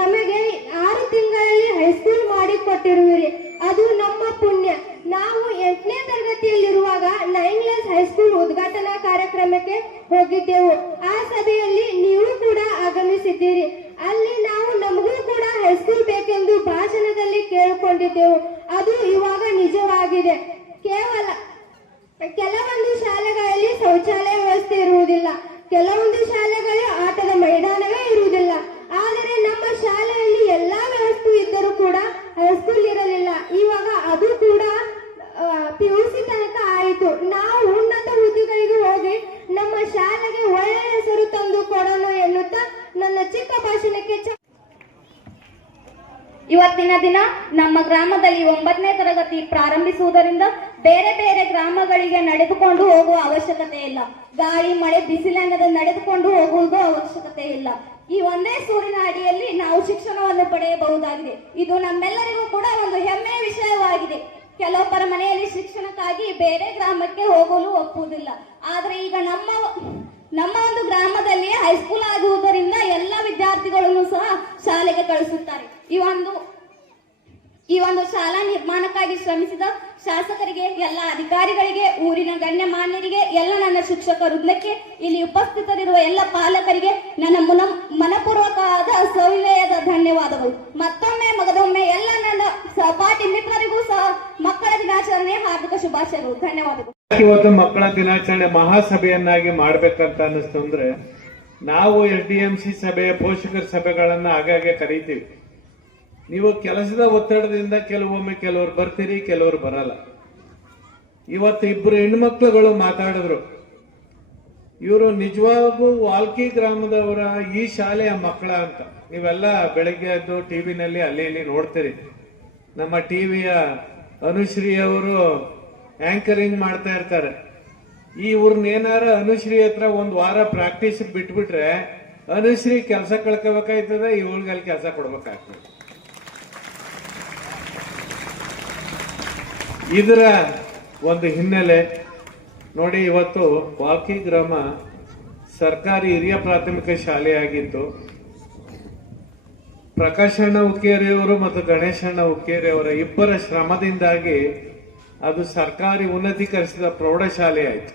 ನಮಗೆ 6 ತಿಂಗಳಲ್ಲಿ ಹೈಸ್ಕೂಲ್ ಮಾಡಿಕೊಟ್ಟಿರುವಿರಿ, ಅದು ನಮ್ಮ ಪುಣ್ಯ. ನಾವು 8ನೇ ತರಗತಿಯಲ್ಲಿರುವಾಗ 9 ಕ್ಲಾಸ್ ಹೈಸ್ಕೂಲ್ ಉದ್ಘಾಟನಾ ಕಾರ್ಯಕ್ರಮಕ್ಕೆ ಹೋಗಿದ್ದೆವು. ಆ ಸಭೆಯಲ್ಲಿ ನೀವು ಕೂಡ ಆಗಮಿಸಿದ್ದೀರಿ. ಅಲ್ಲಿ ನಾವು ನಮಗೂ ಕೂಡ ಹೈಸ್ಕೂಲ್ ಬೇಕೆಂದು ಭಾಷಣದಲ್ಲಿ ಕೇಳಿಕೊಂಡಿದ್ದೆವು. ಅದು ಇವಾಗ ನಿಜವಾಗಿದೆ. ಕೆಲವೊಂದು ಶಾಲೆಗಳಲ್ಲಿ ಶೌಚಾಲಯ ವ್ಯವಸ್ಥೆ ಇರುವುದಿಲ್ಲ, ಕೆಲವೊಂದು ಶಾಲೆಗಳಲ್ಲಿ ಆಟದ ಮೈದಾನವೇ ಇರುವುದಿಲ್ಲ. ಆದರೆ ನಮ್ಮ ಶಾಲೆಯಲ್ಲಿ ಎಲ್ಲಾ ವ್ಯವಸ್ಥೆ ಇದ್ದರೂ ಕೂಡ ಹೈಸ್ಕೂಲ್ ಇರಲಿಲ್ಲ. ಇವಾಗ ಅದು ಕೂಡ PUC ತನಕ ಆಯಿತು. ನಾವು ಉನ್ನತ ಹುದ್ದೆಗಳಿಗೆ ಹೋಗಿ ನಮ್ಮ ಶಾಲೆಗೆ ಒಳ್ಳೆಯ ಹೆಸರು ತಂದು ಕೊಡೋಣ ಎನ್ನುತ್ತಾ ನನ್ನ ಚಿಕ್ಕ ಭಾಷಣಕ್ಕೆ ಇವತ್ತಿನ ದಿನ ನಮ್ಮ ಗ್ರಾಮದಲ್ಲಿ 9ನೇ ತರಗತಿ ಪ್ರಾರಂಭಿಸುವುದರಿಂದ ಬೇರೆ ಬೇರೆ ಗ್ರಾಮಗಳಿಗೆ ನಡೆದುಕೊಂಡು ಹೋಗುವ ಅವಶ್ಯಕತೆ ಇಲ್ಲ. ಗಾಳಿ ಮಳೆ ಬಿಸಿಲಿನದ ನಡೆದುಕೊಂಡು ಹೋಗುವುದು ಅವಶ್ಯಕತೆ ಇಲ್ಲ. ಈ ಒಂದೇ ಸೂರಿನ ಅಡಿಯಲ್ಲಿ ನಾವು ಶಿಕ್ಷಣವನ್ನು ಪಡೆಯಬಹುದಾಗಿದೆ. ಇದು ನಮ್ಮೆಲ್ಲರಿಗೂ ಕೂಡ ಒಂದು ಹೆಮ್ಮೆಯ ವಿಷಯವಾಗಿದೆ. ಕೆಲವೊಬ್ಬರ ಮನೆಯಲ್ಲಿ ಶಿಕ್ಷಣಕ್ಕಾಗಿ ಬೇರೆ ಗ್ರಾಮಕ್ಕೆ ಹೋಗಲು ಒಪ್ಪುವುದಿಲ್ಲ. ಆದರೆ ಈಗ ನಮ್ಮ ಒಂದು ಗ್ರಾಮದಲ್ಲಿ ಹೈಸ್ಕೂಲ್ ಆಗುವುದರಿಂದ ಎಲ್ಲ ವಿದ್ಯಾರ್ಥಿಗಳನ್ನು ಸಹ ಶಾಲೆಗೆ ಕಳಿಸುತ್ತಾರೆ. ಈ ಒಂದು ಶಾಲಾ ನಿರ್ಮಾಣಕ್ಕಾಗಿ ಶ್ರಮಿಸಿದ ಶಾಸಕರಿಗೆ, ಎಲ್ಲ ಅಧಿಕಾರಿಗಳಿಗೆ, ಊರಿನ ಗಣ್ಯಮಾನ್ಯರಿಗೆ, ಎಲ್ಲ ನನ್ನ ಶಿಕ್ಷಕ ವೃಂದಕ್ಕೆ, ಇಲ್ಲಿ ಉಪಸ್ಥಿತರಿರುವ ಎಲ್ಲ ಪಾಲಕರಿಗೆ ನನ್ನ ಮನಪೂರ್ವಕವಾದ ಸವಿನಯದ ಧನ್ಯವಾದಗಳು. ಮತ್ತೊಮ್ಮೆ ಮಗದೊಮ್ಮೆ ಎಲ್ಲ ನನ್ನ ಸಹಪಾಠಿ ಮಿತ್ರರಿಗೂ ಸಹ ಮಕ್ಕಳ ದಿನಾಚರಣೆ ಹಾರ್ದಿಕ ಶುಭಾಶಯಗಳು. ಧನ್ಯವಾದಗಳು. ಇವತ್ತು ಮಕ್ಕಳ ದಿನಾಚರಣೆ ಮಹಾಸಭೆಯನ್ನಾಗಿ ಮಾಡ್ಬೇಕಂತ ಅನ್ನಿಸ್ತು ಅಂದ್ರೆ ನಾವು SDMC ಸಭೆ, ಪೋಷಕರ ಸಭೆಗಳನ್ನ ಆಗಾಗ್ಗೆ ಕರೀತೀವಿ. ನೀವು ಕೆಲಸದ ಒತ್ತಡದಿಂದ ಕೆಲವೊಮ್ಮೆ ಕೆಲವರು ಬರ್ತೀರಿ, ಕೆಲವರು ಬರಲ್ಲ. ಇವತ್ತು 2 ಹೆಣ್ಮಕ್ಳುಗಳು ಮಾತಾಡಿದ್ರು. ಇವರು ನಿಜವಾಗೂ ವಾಲ್ಕಿ ಗ್ರಾಮದವರ, ಈ ಶಾಲೆಯ ಮಕ್ಕಳ ಅಂತ. ನೀವೆಲ್ಲ ಬೆಳಗ್ಗೆ ಎದ್ದು ಟಿವಿನಲ್ಲಿ ಅಲ್ಲಿ ಇಲ್ಲಿ ನೋಡ್ತೀರಿ. ನಮ್ಮ ಟಿವಿಯ ಅನುಶ್ರೀ ಅವರು ಆಂಕರಿಂಗ್ ಮಾಡ್ತಾ ಇರ್ತಾರೆ. ಇವ್ರನ್ನೇನಾರ ಅನುಶ್ರೀ ಹತ್ರ 1 ವಾರ ಪ್ರಾಕ್ಟೀಸ್ ಬಿಟ್ಬಿಟ್ರೆ ಅನುಶ್ರೀ ಕೆಲಸ ಕಳ್ಕೋಬೇಕಾಯ್ತದೆ, ಇವ್ರಿಗಲ್ಲಿ ಕೆಲಸ ಕೊಡ್ಬೇಕಾಗ್ತದೆ. ಇದರ ಒಂದು ಹಿನ್ನೆಲೆ ನೋಡಿ. ಇವತ್ತು ವಾಲ್ಕಿ ಗ್ರಾಮ ಸರ್ಕಾರಿ ಹಿರಿಯ ಪ್ರಾಥಮಿಕ ಶಾಲೆಯಾಗಿತ್ತು. ಪ್ರಕಾಶಣ್ಣ ಹುಕ್ಕೇರಿಯವರು ಮತ್ತು ಗಣೇಶಣ್ಣ ಹುಕ್ಕೇರಿಯವರ ಇಬ್ಬರ ಶ್ರಮದಿಂದಾಗಿ ಅದು ಸರ್ಕಾರಿ ಉನ್ನತೀಕರಿಸಿದ ಪ್ರೌಢಶಾಲೆ ಆಯಿತು.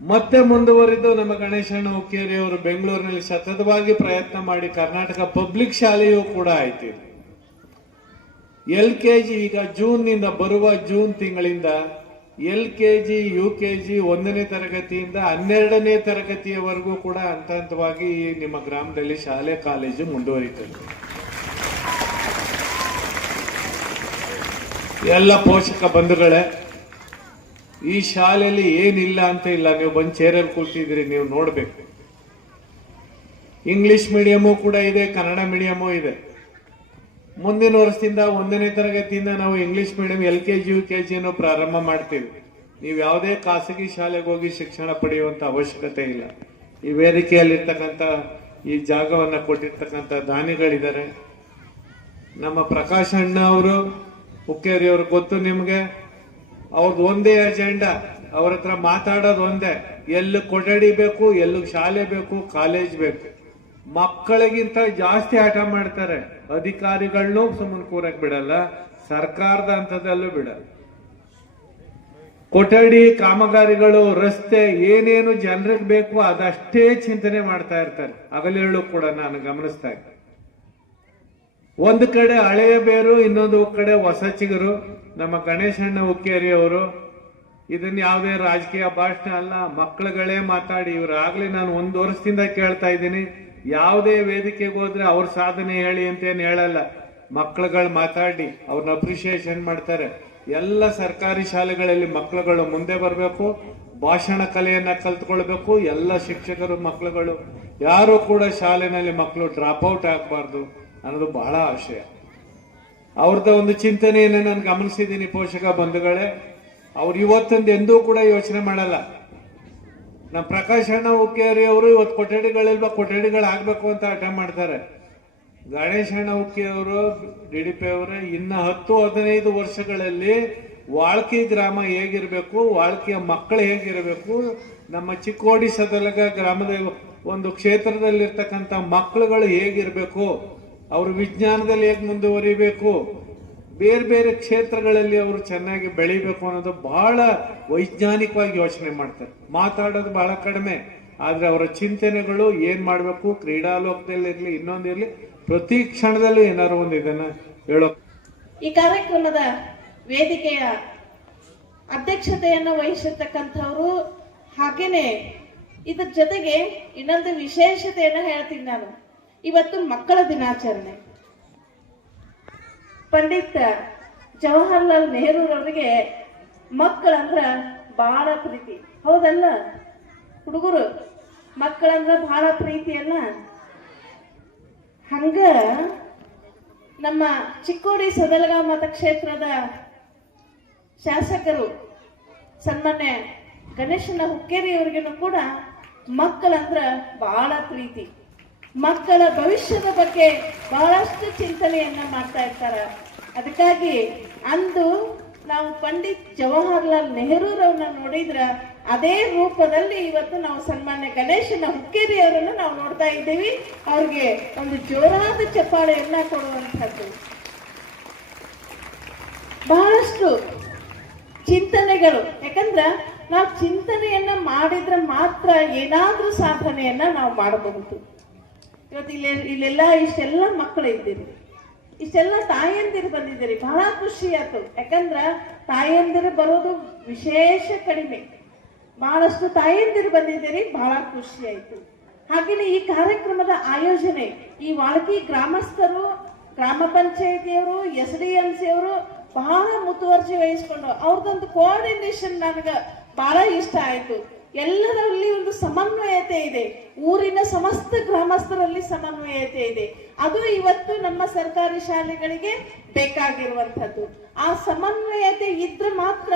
ಮತ್ತೆ ಮುಂದುವರಿದು ನಮ್ಮ ಗಣೇಶಣ್ಣ ಹುಕ್ಕೇರಿಯವರು ಬೆಂಗಳೂರಿನಲ್ಲಿ ಸತತವಾಗಿ ಪ್ರಯತ್ನ ಮಾಡಿ ಕರ್ನಾಟಕ ಪಬ್ಲಿಕ್ ಶಾಲೆಯೂ ಕೂಡ ಆಯ್ತು. LKG ಈಗ ಜೂನ್ನಿಂದ, ಬರುವ ಜೂನ್ ತಿಂಗಳಿಂದ LKG, UKG 1ನೇ ತರಗತಿಯಿಂದ 12ನೇ ತರಗತಿಯವರೆಗೂ ಕೂಡ ಹಂತ ಹಂತವಾಗಿ ನಿಮ್ಮ ಗ್ರಾಮದಲ್ಲಿ ಶಾಲೆ ಕಾಲೇಜು ಮುಂದುವರಿತದೆ. ಎಲ್ಲ ಪೋಷಕ ಬಂಧುಗಳೇ, ಈ ಶಾಲೆಯಲ್ಲಿ ಏನಿಲ್ಲ ಅಂತ ಇಲ್ಲ. ನೀವು ಬಂದು ಚೇರಲ್ಲಿ ಕೂತಿದ್ದೀರಿ, ನೀವು ನೋಡ್ಬೇಕು. ಇಂಗ್ಲಿಷ್ ಮೀಡಿಯಮು ಕೂಡ ಇದೆ, ಕನ್ನಡ ಮೀಡಿಯಮು ಇದೆ. ಮುಂದಿನ ವರ್ಷದಿಂದ 1ನೇ ತರಗತಿಯಿಂದ ನಾವು ಇಂಗ್ಲಿಷ್ ಮೀಡಿಯಂ LKG, UKG ಅನ್ನು ಪ್ರಾರಂಭ ಮಾಡ್ತೀವಿ. ನೀವು ಯಾವುದೇ ಖಾಸಗಿ ಶಾಲೆಗೆ ಹೋಗಿ ಶಿಕ್ಷಣ ಪಡೆಯುವಂತ ಅವಶ್ಯಕತೆ ಇಲ್ಲ. ಈ ವೇದಿಕೆಯಲ್ಲಿರ್ತಕ್ಕಂಥ, ಈ ಜಾಗವನ್ನು ಕೊಟ್ಟಿರ್ತಕ್ಕಂಥ ದಾನಿಗಳಿದ್ದಾರೆ. ನಮ್ಮ ಪ್ರಕಾಶ್ ಅಣ್ಣ ಅವರು, ಹುಕ್ಕೇರಿ ಅವರು ಗೊತ್ತು ನಿಮ್ಗೆ. ಅವ್ರದ್ದು ಒಂದೇ ಅಜೆಂಡಾ, ಅವ್ರ ಹತ್ರ ಮಾತಾಡೋದು ಒಂದೇ. ಎಲ್ಲಿ ಕೊಠಡಿ ಬೇಕು, ಎಲ್ಲಿ ಶಾಲೆ ಬೇಕು, ಕಾಲೇಜ್ ಬೇಕು. ಮಕ್ಕಳಿಗಿಂತ ಜಾಸ್ತಿ ಆಟ ಮಾಡ್ತಾರೆ. ಅಧಿಕಾರಿಗಳನ್ನೂ ಸುಮ್ಮನೆ ಕೂರಕ್ ಬಿಡಲ್ಲ, ಸರ್ಕಾರದ ಹಂತದಲ್ಲೂ ಬಿಡಲ್ಲ. ಕೊಠಡಿ, ಕಾಮಗಾರಿಗಳು, ರಸ್ತೆ, ಏನೇನು ಜನರಿಗೆ ಬೇಕು ಅದಷ್ಟೇ ಚಿಂತನೆ ಮಾಡ್ತಾ ಇರ್ತಾರೆ. ಹಗಲಿರುಳು ಕೂಡ ನಾನು ಗಮನಿಸ್ತಾ ಇದ್ದೆ. ಒಂದು ಕಡೆ ಹಳೆಯ ಬೇರು, ಇನ್ನೊಂದು ಕಡೆ ಹೊಸ ಚಿಗುರು. ನಮ್ಮ ಗಣೇಶಣ್ಣ ಹುಕ್ಕೇರಿ ಅವರು ಇದನ್ನ ಯಾವುದೇ ರಾಜಕೀಯ ಭಾಷಣ ಅಲ್ಲ, ಮಕ್ಕಳುಗಳೇ ಮಾತಾಡಿ. ಇವ್ರಾಗ್ಲೇ ನಾನು 1 ವರ್ಷದಿಂದ ಕೇಳ್ತಾ ಇದ್ದೀನಿ, ಯಾವುದೇ ವೇದಿಕೆಗೆ ಹೋದ್ರೆ ಅವ್ರ ಸಾಧನೆ ಹೇಳಿ ಅಂತೇನು ಹೇಳಲ್ಲ, ಮಕ್ಕಳುಗಳು ಮಾತಾಡಿ ಅವ್ರನ್ನ ಅಪ್ರಿಸಿಯೇಷನ್ ಮಾಡ್ತಾರೆ. ಎಲ್ಲ ಸರ್ಕಾರಿ ಶಾಲೆಗಳಲ್ಲಿ ಮಕ್ಕಳುಗಳು ಮುಂದೆ ಬರಬೇಕು, ಭಾಷಣ ಕಲೆಯನ್ನ ಕಲ್ತ್ಕೊಳ್ಬೇಕು. ಎಲ್ಲ ಶಿಕ್ಷಕರು ಮಕ್ಕಳುಗಳು ಯಾರು ಕೂಡ ಶಾಲೆನಲ್ಲಿ ಮಕ್ಕಳು ಡ್ರಾಪ್ ಔಟ್ ಆಗಬಾರ್ದು ಅನ್ನೋದು ಬಹಳ ಆಶಯ. ಅವ್ರದ್ದು ಒಂದು ಚಿಂತನೆಯನ್ನು ನಾನು ಗಮನಿಸಿದ್ದೀನಿ ಪೋಷಕ ಬಂಧುಗಳೇ. ಅವ್ರು ಇವತ್ತೊಂದು ಎಂದೂ ಕೂಡ ಯೋಚನೆ ಮಾಡಲ್ಲ. ನಮ್ಮ ಪ್ರಕಾಶ್ ಅಣ್ಣ ಹುಕ್ಕೇರಿ ಅವರು ಇವತ್ತು ಕೊಠಡಿಗಳಿಲ್ವ, ಕೊಠಡಿಗಳಾಗಬೇಕು ಅಂತ ಹಠ ಮಾಡ್ತಾರೆ. ಗಣೇಶ್ ಅಣ್ಣ ಹುಕ್ಕಿ ಅವರು, DDP ಅವರು ಇನ್ನು 10-15 ವರ್ಷಗಳಲ್ಲಿ ವಾಳ್ಕಿ ಗ್ರಾಮ ಹೇಗಿರಬೇಕು, ವಾಳ್ಕಿಯ ಮಕ್ಕಳು ಹೇಗಿರಬೇಕು, ನಮ್ಮ ಚಿಕ್ಕೋಡಿ ಸದಲಗ ಗ್ರಾಮದ ಒಂದು ಕ್ಷೇತ್ರದಲ್ಲಿರ್ತಕ್ಕಂಥ ಮಕ್ಕಳುಗಳು ಹೇಗಿರಬೇಕು, ಅವರು ವಿಜ್ಞಾನದಲ್ಲಿ ಹೇಗೆ ಮುಂದುವರಿಬೇಕು, ಬೇರೆ ಬೇರೆ ಕ್ಷೇತ್ರಗಳಲ್ಲಿ ಅವರು ಚೆನ್ನಾಗಿ ಬೆಳಿಬೇಕು ಅನ್ನೋದು ಬಹಳ ವೈಜ್ಞಾನಿಕವಾಗಿ ಯೋಚನೆ ಮಾಡ್ತಾರೆ. ಮಾತಾಡೋದು ಬಹಳ ಕಡಿಮೆ, ಆದ್ರೆ ಅವರ ಚಿಂತನೆಗಳು ಏನ್ ಮಾಡಬೇಕು, ಕ್ರೀಡಾ ಲೋಕದಲ್ಲಿರ್ಲಿ ಇನ್ನೊಂದಿರ್ಲಿ, ಪ್ರತಿ ಕ್ಷಣದಲ್ಲೂ ಏನಾದ್ರು ಒಂದು ಇದನ್ನ ಹೇಳೋ. ಈ ಕಾರ್ಯಕ್ರಮದ ವೇದಿಕೆಯ ಅಧ್ಯಕ್ಷತೆಯನ್ನು ವಹಿಸಿರ್ತಕ್ಕಂಥವ್ರು, ಹಾಗೇನೆ ಇದ್ರ ಜೊತೆಗೆ ಇನ್ನೊಂದು ವಿಶೇಷತೆಯನ್ನು ಹೇಳ್ತೀನಿ ನಾನು. ಇವತ್ತು ಮಕ್ಕಳ ದಿನಾಚರಣೆ. ಪಂಡಿತ್ ಜವಾಹರ್ಲಾಲ್ ನೆಹರೂರವರಿಗೆ ಮಕ್ಕಳಂದ್ರ ಬಹಳ ಪ್ರೀತಿ, ಹೌದಲ್ಲ ಹುಡುಗರು? ಮಕ್ಕಳಂದ್ರ ಬಹಳ ಪ್ರೀತಿಯಲ್ಲ? ಹಂಗ ನಮ್ಮ ಚಿಕ್ಕೋಡಿ ಸದಲಗ ಮತಕ್ಷೇತ್ರದ ಶಾಸಕರು ಸನ್ಮಾನ್ಯ ಗಣೇಶನ ಹುಕ್ಕೇರಿ ಅವರಿಗೂ ಕೂಡ ಮಕ್ಕಳಂದ್ರ ಬಹಳ ಪ್ರೀತಿ. ಮಕ್ಕಳ ಭವಿಷ್ಯದ ಬಗ್ಗೆ ಬಹಳಷ್ಟು ಚಿಂತನೆಯನ್ನ ಮಾಡ್ತಾ ಇರ್ತಾರ. ಅದಕ್ಕಾಗಿ ಅಂದು ನಾವು ಪಂಡಿತ್ ಜವಾಹರ್ಲಾಲ್ ನೆಹರೂರವ್ರನ್ನ ನೋಡಿದ್ರ ಅದೇ ರೂಪದಲ್ಲಿ ಇವತ್ತು ನಾವು ಸನ್ಮಾನ್ಯ ಗಣೇಶನ ಹುಕ್ಕೇರಿ ಅವರನ್ನು ನಾವು ನೋಡ್ತಾ ಇದ್ದೀವಿ. ಅವ್ರಿಗೆ ಒಂದು ಜೋರಾದ ಚಪ್ಪಾಳೆಯನ್ನ ಕೊಡುವಂಥದ್ದು. ಬಹಳಷ್ಟು ಚಿಂತನೆಗಳು, ಯಾಕಂದ್ರ ನಾವು ಚಿಂತನೆಯನ್ನ ಮಾಡಿದ್ರೆ ಮಾತ್ರ ಏನಾದ್ರೂ ಸಾಧನೆಯನ್ನ ನಾವು ಮಾಡಬಹುದು. ಇವತ್ತು ಇಲ್ಲೆಲ್ಲ ಇಷ್ಟೆಲ್ಲ ಮಕ್ಕಳು ಇದ್ದೀರಿ, ಇಷ್ಟೆಲ್ಲ ತಾಯಂದಿರು ಬಂದಿದ್ದೀರಿ, ಬಹಳ ಖುಷಿ ಆಯ್ತು. ಯಾಕಂದ್ರ ತಾಯಂದಿರು ಬರೋದು ವಿಶೇಷ ಕಡಿಮೆ, ಬಹಳಷ್ಟು ತಾಯಂದಿರು ಬಂದಿದ್ದೀರಿ, ಬಹಳ ಖುಷಿ ಆಯ್ತು. ಹಾಗೆಯೇ ಈ ಕಾರ್ಯಕ್ರಮದ ಆಯೋಜನೆ ಈ ವಾಳ್ಕಿ ಗ್ರಾಮಸ್ಥರು, ಗ್ರಾಮ ಪಂಚಾಯತಿಯವರು, SDMC ಅವರು ಬಹಳ ಮುತುವರ್ಜಿ ವಹಿಸ್ಕೊಂಡು ಅವ್ರದ್ದೊಂದು ಕೋಆರ್ಡಿನೇಷನ್ ನನಗೆ ಬಹಳ ಇಷ್ಟ ಆಯ್ತು. ಎಲ್ಲರಲ್ಲಿ ಒಂದು ಸಮನ್ವಯತೆ ಇದೆ, ಊರಿನ ಸಮಸ್ತ ಗ್ರಾಮಸ್ಥರಲ್ಲಿ ಸಮನ್ವಯತೆ ಇದೆ. ಅದು ಇವತ್ತು ನಮ್ಮ ಸರ್ಕಾರಿ ಶಾಲೆಗಳಿಗೆ ಬೇಕಾಗಿರುವಂಥದ್ದು. ಆ ಸಮನ್ವಯತೆ ಇದ್ರೆ ಮಾತ್ರ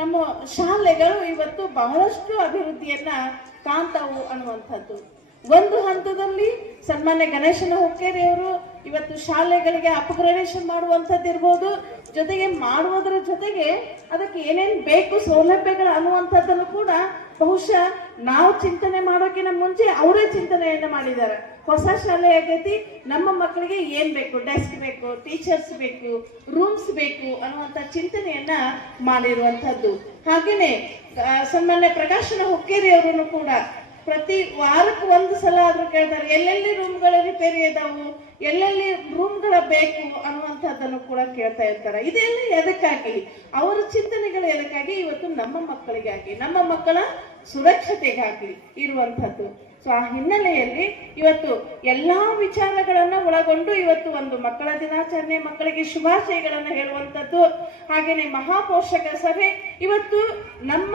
ನಮ್ಮ ಶಾಲೆಗಳು ಇವತ್ತು ಬಹಳಷ್ಟು ಅಭಿವೃದ್ಧಿಯನ್ನ ಕಾಣ್ತಾವು ಅನ್ನುವಂಥದ್ದು. ಒಂದು ಹಂತದಲ್ಲಿ ಸನ್ಮಾನ್ಯ ಗಣೇಶನ ಹುಕ್ಕೇರಿ ಅವರು ಇವತ್ತು ಶಾಲೆಗಳಿಗೆ ಅಪ್ಗ್ರೇಡೇಷನ್ ಮಾಡುವಂಥದ್ದು ಇರ್ಬೋದು, ಜೊತೆಗೆ ಮಾಡುವುದರ ಜೊತೆಗೆ ಅದಕ್ಕೆ ಏನೇನು ಬೇಕು ಸೌಲಭ್ಯಗಳು ಅನ್ನುವಂಥದ್ದನ್ನು ಕೂಡ ಬಹುಶಃ ನಾವು ಚಿಂತನೆ ಮಾಡೋಕ್ಕಿಂತ ಮುಂಚೆ ಅವರೇ ಚಿಂತನೆಯನ್ನ ಮಾಡಿದ್ದಾರೆ. ಹೊಸ ಶಾಲೆ ಆಗೈತಿ, ನಮ್ಮ ಮಕ್ಕಳಿಗೆ ಏನ್ ಬೇಕು, ಡೆಸ್ಕ್ ಬೇಕು, ಟೀಚರ್ಸ್ ಬೇಕು, ರೂಮ್ಸ್ ಬೇಕು ಅನ್ನುವಂಥ ಚಿಂತನೆಯನ್ನ ಮಾಡಿರುವಂಥದ್ದು. ಹಾಗೇನೆ ಸನ್ಮಾನ್ಯ ಪ್ರಕಾಶನ ಹುಕ್ಕೇರಿ ಅವರನ್ನು ಕೂಡ ಪ್ರತಿ ವಾರಕ್ಕೆ ಒಂದು ಸಲ ಆದ್ರೂ ಕೇಳ್ತಾರೆ, ಎಲ್ಲೆಲ್ಲಿ ರೂಮ್ಗಳ ರಿಪೇರಿ ಇದಾವು, ಎಲ್ಲೆಲ್ಲಿ ರೂಮ್ಗಳ ಬೇಕು ಅನ್ನುವಂಥದ್ದನ್ನು ಕೂಡ ಕೇಳ್ತಾ ಇರ್ತಾರೆ. ಇದೆಲ್ಲ ಎದಕ್ಕಾಗಿ? ಅವರ ಚಿಂತನೆಗಳು ಎದಕ್ಕಾಗಿ? ಇವತ್ತು ನಮ್ಮ ಮಕ್ಕಳಿಗಾಗಿ, ನಮ್ಮ ಮಕ್ಕಳ ಸುರಕ್ಷತೆಗಾಗಿ ಇರುವಂಥದ್ದು. ಸೊ ಆ ಹಿನ್ನೆಲೆಯಲ್ಲಿ ಇವತ್ತು ಎಲ್ಲಾ ವಿಚಾರಗಳನ್ನ ಒಳಗೊಂಡು ಇವತ್ತು ಒಂದು ಮಕ್ಕಳ ದಿನಾಚರಣೆ, ಮಕ್ಕಳಿಗೆ ಶುಭಾಶಯಗಳನ್ನ ಹೇಳುವಂಥದ್ದು, ಹಾಗೇನೆ ಮಹಾಪೋಷಕ ಸಭೆ. ಇವತ್ತು ನಮ್ಮ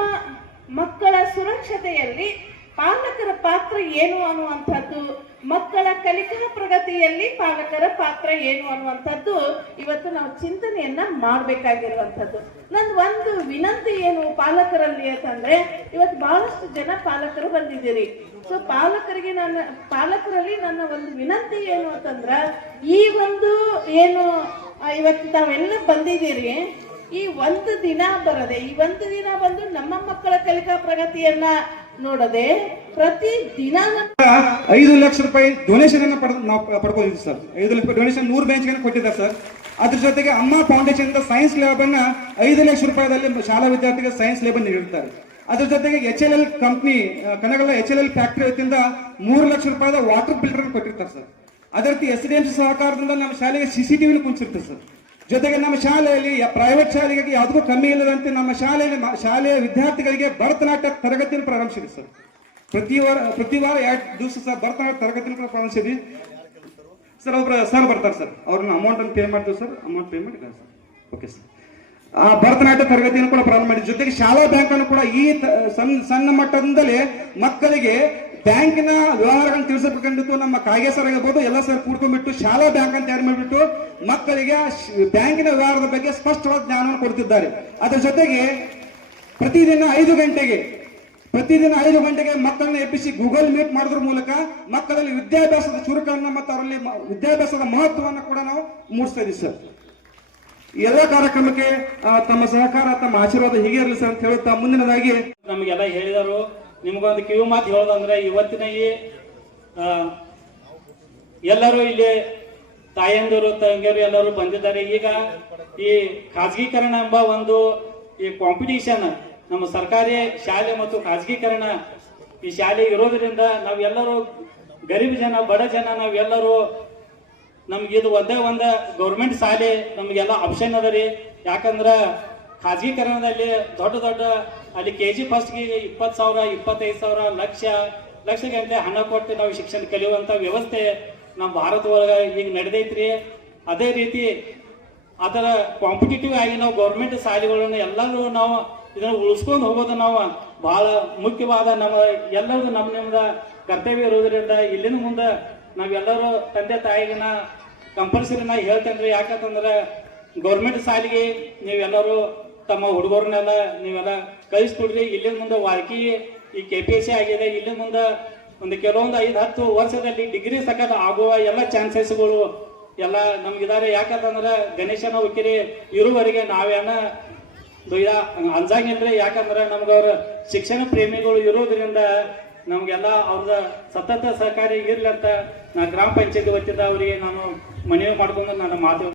ಮಕ್ಕಳ ಸುರಕ್ಷತೆಯಲ್ಲಿ ಪಾಲಕರ ಪಾತ್ರ ಏನು ಅನ್ನುವಂಥದ್ದು, ಮಕ್ಕಳ ಕಲಿಕಾ ಪ್ರಗತಿಯಲ್ಲಿ ಪಾಲಕರ ಪಾತ್ರ ಏನು ಅನ್ನುವಂಥದ್ದು ಇವತ್ತು ನಾವು ಚಿಂತನೆಯನ್ನ ಮಾಡಬೇಕಾಗಿರುವಂಥದ್ದು. ನಂದು ಒಂದು ವಿನಂತಿ ಏನು ಪಾಲಕರಲ್ಲಿ ಅಂತಂದ್ರೆ, ಇವತ್ತು ಬಹಳಷ್ಟು ಜನ ಪಾಲಕರು ಬಂದಿದ್ದೀರಿ. ಸೊ ಪಾಲಕರಲ್ಲಿ ನನ್ನ ಒಂದು ವಿನಂತಿ ಏನು ಅಂತಂದ್ರ, ಈ ಒಂದು ಏನು ಇವತ್ತು ತಾವೆಲ್ಲ ಬಂದಿದ್ದೀರಿ, ಈ ಒಂದು ದಿನ ಬರದೆ, ಈ ಒಂದು ದಿನ ಬಂದು ನಮ್ಮ ಮಕ್ಕಳ ಕಲಿಕಾ ಪ್ರಗತಿಯನ್ನ ನೋಡದೆ ಪ್ರತಿ ದಿನ 5 ಲಕ್ಷ ರೂಪಾಯಿ ಡೊನೇಷನ್ ಅನ್ನು ನಾವು ಪಡ್ಕೊಂಡಿದ್ವಿ ಸರ್. 5 ಲಕ್ಷ ರೂಪಾಯಿ ಡೊನೇಷನ್ 100 ಬೆಂಚ್ ಕೊಟ್ಟಿದ್ದಾರೆ ಸರ್. ಅದ್ರ ಜೊತೆಗೆ ಅಮ್ಮ ಫೌಂಡೇಶನ್ ಸೈನ್ಸ್ ಲ್ಯಾಬ್ ಅನ್ನ 5 ಲಕ್ಷ ರೂಪಾಯಿದಲ್ಲಿ ಶಾಲಾ ವಿದ್ಯಾರ್ಥಿಗೆ ಸೈನ್ಸ್ ಲ್ಯಾಬ್ ನೀಡುತ್ತಾರೆ. ಅದ್ರ ಜೊತೆಗೆ HLL ಕಂಪ್ನಿ ಕನಗಲ HLL ಫ್ಯಾಕ್ಟರಿ ವತಿಯಿಂದ 3 ಲಕ್ಷ ರೂಪಾಯಿದ ವಾಟರ್ ಫಿಲ್ಟರ್ ಕೊಟ್ಟಿರ್ತಾರೆ ಸರ್. ಅದೇ ರೀತಿ SDMC ಸಹಕಾರದಿಂದ ನಮ್ಮ ಶಾಲೆಗೆ CCTV ಕುಂಚಿರ್ತದೆ ಸರ್. ಜೊತೆಗೆ ನಮ್ಮ ಶಾಲೆಯಲ್ಲಿ ಪ್ರೈವೇಟ್ ಶಾಲೆಗೆ ಯಾವುದಕ್ಕೂ ಕಮ್ಮಿ ಇಲ್ಲದಂತೆ ನಮ್ಮ ಶಾಲೆಯಲ್ಲಿ ಶಾಲೆಯ ವಿದ್ಯಾರ್ಥಿಗಳಿಗೆ ಭರತನಾಟ್ಯ ತರಗತಿಯನ್ನು ಪ್ರಾರಂಭಿಸಿದೆ ಸರ್. ಪ್ರತಿ ವಾರ 2 ದಿವಸ ಸರ್ ಭರತನಾಟ್ಯ ತರಗತಿಯನ್ನು ಪ್ರಾರಂಭಿಸಿದ್ವಿ ಸರ್. ಒಬ್ಬರು ಸರ್ ಬರ್ತಾರೆ ಸರ್, ಅವ್ರನ್ನ ಅಮೌಂಟ್ ಅನ್ನು ಪೇ ಮಾಡ್ತೀವಿ ಸರ್. ಅಮೌಂಟ್ ಪೇ ಮಾಡಿ ಸರ್. Okay sir. ಆ ಭರತನಾಟ್ಯ ತರಗತಿಯನ್ನು ಕೂಡ ಪ್ರಾರಂಭ ಮಾಡಿದ್ವಿ. ಜೊತೆಗೆ ಶಾಲಾ ಬ್ಯಾಂಕ್ ಅನ್ನು ಕೂಡ ಈ ಸಣ್ಣ ಮಟ್ಟದಿಂದಲೇ ಮಕ್ಕಳಿಗೆ ಬ್ಯಾಂಕಿನ ವ್ಯವಹಾರಗಳನ್ನು ತಿಳಿಸಬೇಕಂದಿತ್ತು. ನಮ್ಮ ಕಾಗೆ ಸರ್ ಆಗಿರ್ಬೋದು ಎಲ್ಲ ಸರ್ ಕೂಡ್ಕೊಂಡ್ಬಿಟ್ಟು ಶಾಲಾ ಬ್ಯಾಂಕ್ ಅಂತ ತಯಾರು ಮಾಡಿಬಿಟ್ಟು ಮಕ್ಕಳಿಗೆ ಬ್ಯಾಂಕಿನ ವ್ಯವಹಾರದ ಬಗ್ಗೆ ಸ್ಪಷ್ಟವಾದ ಜ್ಞಾನವನ್ನು ಕೊಡ್ತಿದ್ದಾರೆ. ಅದರ ಜೊತೆಗೆ ಪ್ರತಿದಿನ 5 ಗಂಟೆಗೆ ಮಕ್ಕಳನ್ನ ಎಬ್ಬಿಸಿ ಗೂಗಲ್ ಮೀಟ್ ಮಾಡೋದ್ರ ಮೂಲಕ ಮಕ್ಕಳಲ್ಲಿ ವಿದ್ಯಾಭ್ಯಾಸದ ಚುರುಕನ್ನು ಮತ್ತು ಅವರಲ್ಲಿ ವಿದ್ಯಾಭ್ಯಾಸದ ಮಹತ್ವವನ್ನು ಕೂಡ ನಾವು ಮೂಡಿಸ್ತಾ ಇದ್ದೀವಿ ಸರ್. ಎಲ್ಲ ಕಾರ್ಯಕ್ರಮಕ್ಕೆ ತಮ್ಮ ಸಹಕಾರ, ತಮ್ಮ ಆಶೀರ್ವಾದ ಹೀಗೆ ಇರಲಿ ಸರ್ ಅಂತ ಹೇಳುತ್ತಾ ಮುಂದಿನದಾಗಿ ನಮಗೆಲ್ಲ ಹೇಳಿದರು. ನಿಮಗೊಂದು ಕಿವಿ ಮಾತು ಹೇಳೋದಂದ್ರೆ, ಇವತ್ತಿನ ಈ ಎಲ್ಲರೂ ಇಲ್ಲಿ ತಾಯಂದಿರು ತಂಗಿಯರು ಎಲ್ಲರೂ ಬಂದಿದ್ದಾರೆ. ಈಗ ಈ ಖಾಸಗೀಕರಣ ಎಂಬ ಒಂದು ಈ ಕಾಂಪಿಟಿಷನ್ ನಮ್ಮ ಸರ್ಕಾರಿ ಶಾಲೆ ಮತ್ತು ಖಾಸಗೀಕರಣ ಈ ಶಾಲೆ ಇರೋದ್ರಿಂದ ನಾವೆಲ್ಲರೂ ಗರೀಬ್ ಜನ, ಬಡ ಜನ, ನಾವೆಲ್ಲರೂ ನಮ್ಗೆ ಇದು ಒಂದೇ ಒಂದು ಗೌರ್ಮೆಂಟ್ ಶಾಲೆ ನಮಗೆಲ್ಲ ಆಪ್ಷನ್ ಅದ ರೀ. ಯಾಕಂದ್ರ ಖಾಸಗೀಕರಣದಲ್ಲಿ ದೊಡ್ಡ ಅಲ್ಲಿ KG ಫಸ್ಟ್ಗೆ 20,000, 25,000, ಲಕ್ಷ ಗಂಟೆ ಹಣ ಕೊಟ್ಟು ನಾವು ಶಿಕ್ಷಣ ಕಲಿಯುವಂತ ವ್ಯವಸ್ಥೆ ನಮ್ಮ ಭಾರತ ಒಳಗ ಈಗ ನಡೆದೈತ್ರಿ. ಅದೇ ರೀತಿ ಅದರ ಕಾಂಪಿಟೇಟಿವ್ ಆಗಿ ನಾವು ಗೌರ್ಮೆಂಟ್ ಶಾಲೆಗಳನ್ನು ಎಲ್ಲರೂ ನಾವು ಇದನ್ನ ಉಳಿಸ್ಕೊಂಡು ಹೋಗೋದು ನಾವು ಬಹಳ ಮುಖ್ಯವಾದ ನಮ್ಮ ಎಲ್ಲರಿಗೂ ನಮ್ದ ಕರ್ತವ್ಯ ಇರೋದ್ರಿಂದ ಇಲ್ಲಿನ ಮುಂದೆ ನಾವೆಲ್ಲರೂ ತಂದೆ ತಾಯಿಗಿನ ಕಂಪಲ್ಸರಿ ನಾ ಹೇಳ್ತೇನ್ರಿ. ಯಾಕಂತಂದ್ರೆ ಗೌರ್ಮೆಂಟ್ ಶಾಲೆಗೆ ನೀವೆಲ್ಲರೂ ತಮ್ಮ ಹುಡುಗರನ್ನೆಲ್ಲ ನೀವೆಲ್ಲ ಕಳಿಸ್ಕೊಡ್ರಿ. ಇಲ್ಲಿನ ಮುಂದೆ ವಾಲ್ಕಿ ಈ KPSC ಆಗಿದೆ. ಇಲ್ಲಿನ ಮುಂದೆ ಒಂದು ಕೆಲವೊಂದು 5-10 ವರ್ಷದಲ್ಲಿ ಡಿಗ್ರಿ ಸಕತ್ ಆಗುವ ಎಲ್ಲ ಚಾನ್ಸಸ್ಗಳು ಎಲ್ಲ ನಮ್ಗಿದ್ದಾರೆ. ಯಾಕಂತಂದ್ರೆ ಗಣೇಶನ ಹುಕ್ಕಿರಿ ಇರುವವರೆಗೆ ನಾವೇನ ಅಂಜಾಗಿಲ್ರಿ. ಯಾಕಂದ್ರೆ ನಮ್ಗವ್ರ ಶಿಕ್ಷಣ ಪ್ರೇಮಿಗಳು ಇರೋದ್ರಿಂದ ನಮ್ಗೆಲ್ಲ ಅವ್ರದ ಸತತ ಸಹಕಾರಿ ಇರ್ಲಿ ಅಂತ ನಾ ಗ್ರಾಮ ಪಂಚಾಯತಿ ವತಿಯಿಂದ ಅವರಿಗೆ ನಾನು ಮನವಿ ಮಾಡ್ಕೊಂಡು ನನ್ನ ಮಾತು